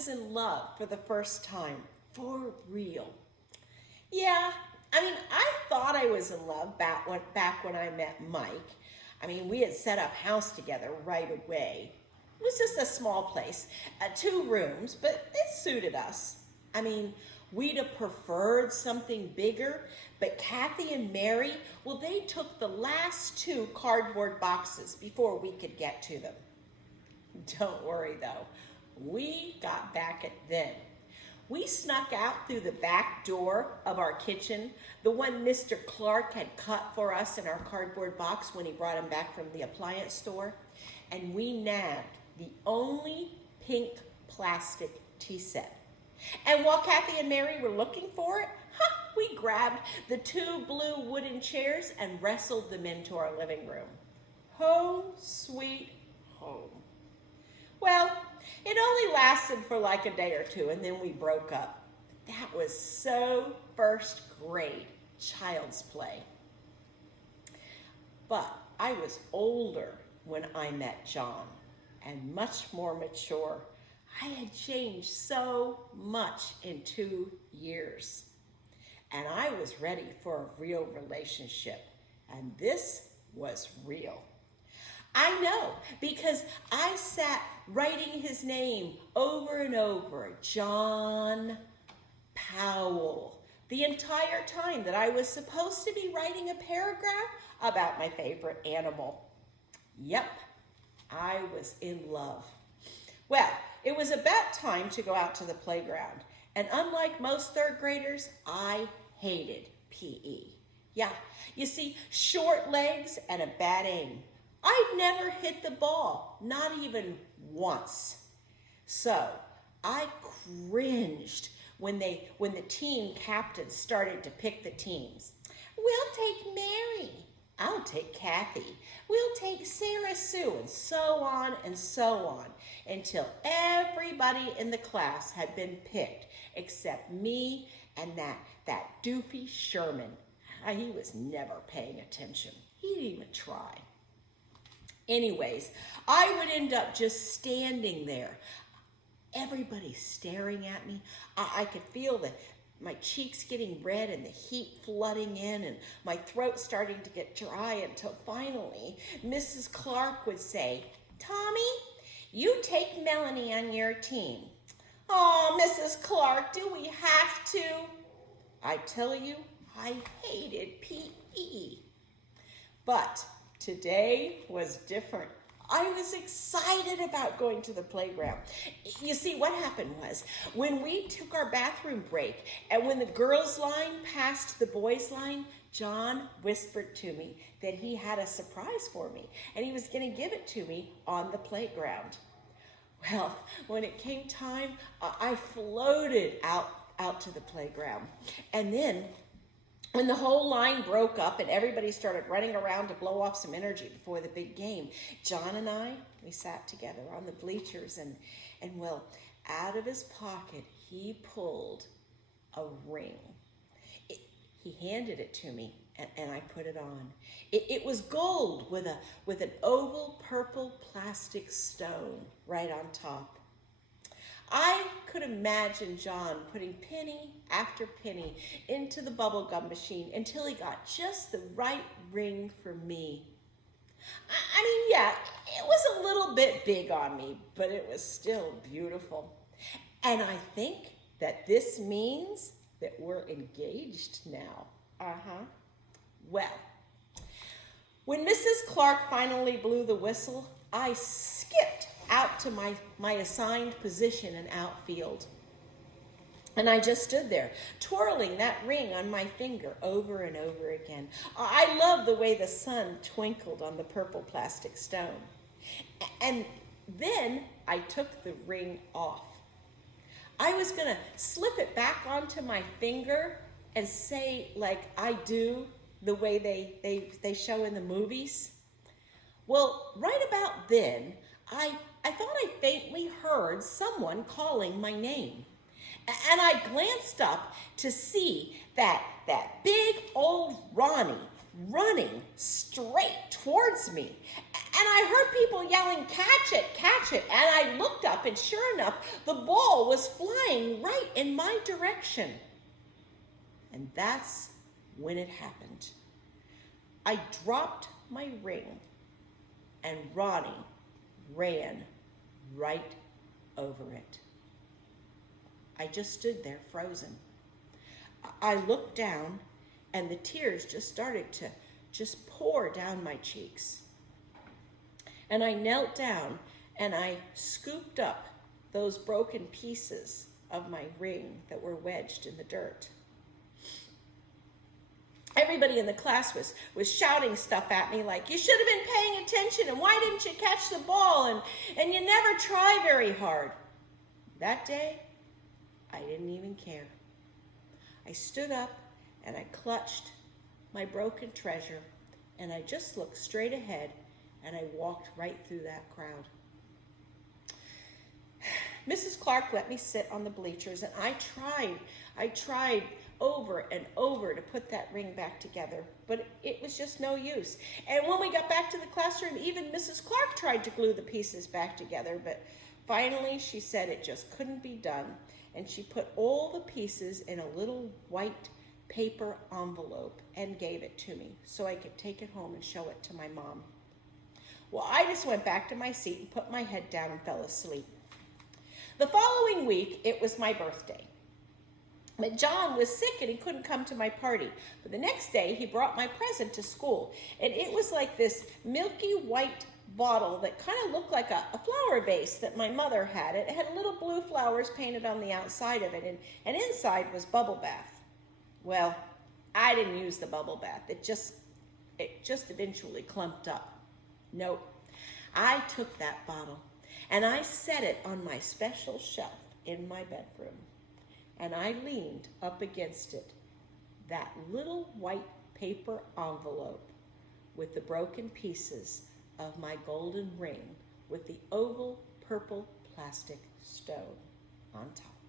was in love for the first time, for real. Yeah, I mean, I thought I was in love back when I met Mike. I mean, we had set up house together right away. It was just a small place, 2 rooms, but it suited us. I mean, we'd have preferred something bigger, but Kathy and Mary, well, they took the last 2 cardboard boxes before we could get to them. Don't worry though, we got back at them. We snuck out through the back door of our kitchen, the one Mr. Clark had cut for us in our cardboard box when he brought him back from the appliance store, and we nabbed the only pink plastic tea set. And while Kathy and Mary were looking for it, we grabbed the 2 blue wooden chairs and wrestled them into our living room. Home sweet home. Well, it only lasted for like a day or 2, and then we broke up. That was so first grade child's play. But I was older when I met John, and much more mature. I had changed so much in 2 years. And I was ready for a real relationship. And this was real. I know, because I sat writing his name over and over, John Powell, the entire time that I was supposed to be writing a paragraph about my favorite animal. Yep, I was in love. Well, it was about time to go out to the playground. And unlike most 3rd graders, I hated PE. Yeah, you see, short legs and a bad aim. I'd never hit the ball, not even once. So I cringed when the team captains started to pick the teams. We'll take Mary. I'll take Kathy. We'll take Sarah Sue, and so on and so on, until everybody in the class had been picked except me and that doofy Sherman. He was never paying attention. He didn't even try. Anyways, I would end up just standing there. Everybody staring at me. I could feel my cheeks getting red and the heat flooding in and my throat starting to get dry, until finally Mrs. Clark would say, Tommy, you take Melanie on your team. Oh, Mrs. Clark, do we have to? I tell you, I hated PE. But today was different. I was excited about going to the playground. You see, what happened was, when we took our bathroom break and when the girls' line passed the boys' line, John whispered to me that he had a surprise for me and he was going to give it to me on the playground. Well, when it came time, I floated out to the playground. And then when the whole line broke up and everybody started running around to blow off some energy before the big game, John and I, we sat together on the bleachers, and well, out of his pocket, he pulled a ring. He handed it to me, and I put it on. It was gold with an oval purple plastic stone right on top. I could imagine John putting penny after penny into the bubblegum machine until he got just the right ring for me. I mean, yeah, it was a little bit big on me, but it was still beautiful. And I think that this means that we're engaged now. Well, when Mrs. Clark finally blew the whistle, I skipped out to my assigned position in outfield. And I just stood there, twirling that ring on my finger over and over again. I loved the way the sun twinkled on the purple plastic stone. And then I took the ring off. I was gonna slip it back onto my finger and say, like I do, the way they show in the movies. Well, right about then, I thought I faintly heard someone calling my name. And I glanced up to see that big old Ronnie running straight towards me. And I heard people yelling, catch it, catch it. And I looked up, and sure enough, the ball was flying right in my direction. And that's when it happened. I dropped my ring, and Ronnie ran right over it. I just stood there frozen. I looked down, and the tears just started to pour down my cheeks. And I knelt down, and I scooped up those broken pieces of my ring that were wedged in the dirt. Everybody in the class was shouting stuff at me like, you should have been paying attention, and why didn't you catch the ball, and you never try very hard. That day, I didn't even care. I stood up, and I clutched my broken treasure, and I just looked straight ahead, and I walked right through that crowd. Mrs. Clark let me sit on the bleachers, and I tried over and over to put that ring back together, but it was just no use. And when we got back to the classroom, even Mrs. Clark tried to glue the pieces back together, but finally she said it just couldn't be done, and she put all the pieces in a little white paper envelope and gave it to me so I could take it home and show it to my mom. Well, I just went back to my seat and put my head down and fell asleep. The following week, it was my birthday. But John was sick and he couldn't come to my party. But the next day, he brought my present to school. And it was like this milky white bottle that kind of looked like a flower vase that my mother had. It had little blue flowers painted on the outside of it, and inside was bubble bath. Well, I didn't use the bubble bath. It just eventually clumped up. Nope. I took that bottle and I set it on my special shelf in my bedroom. And I leaned up against it, that little white paper envelope with the broken pieces of my golden ring with the oval purple plastic stone on top.